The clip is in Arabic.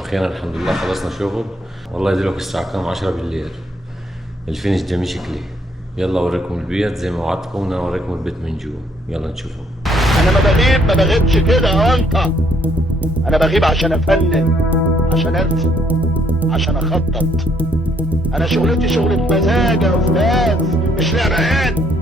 اخيرا الحمد لله خلصنا شغل. والله يدلك الساعة كام؟ 10 بالليل. الفينش جميل شكلي. يلا اوريكم البيت زي ما وعدتكم، انا اوريكم البيت من جوا. يلا نشوفه. انا ما بغيبش كده يا انت. انا بغيب عشان افنن، عشان ارسم، عشان اخطط. انا شغلتي شغلة مزاج يا استاذ، مش لعبان.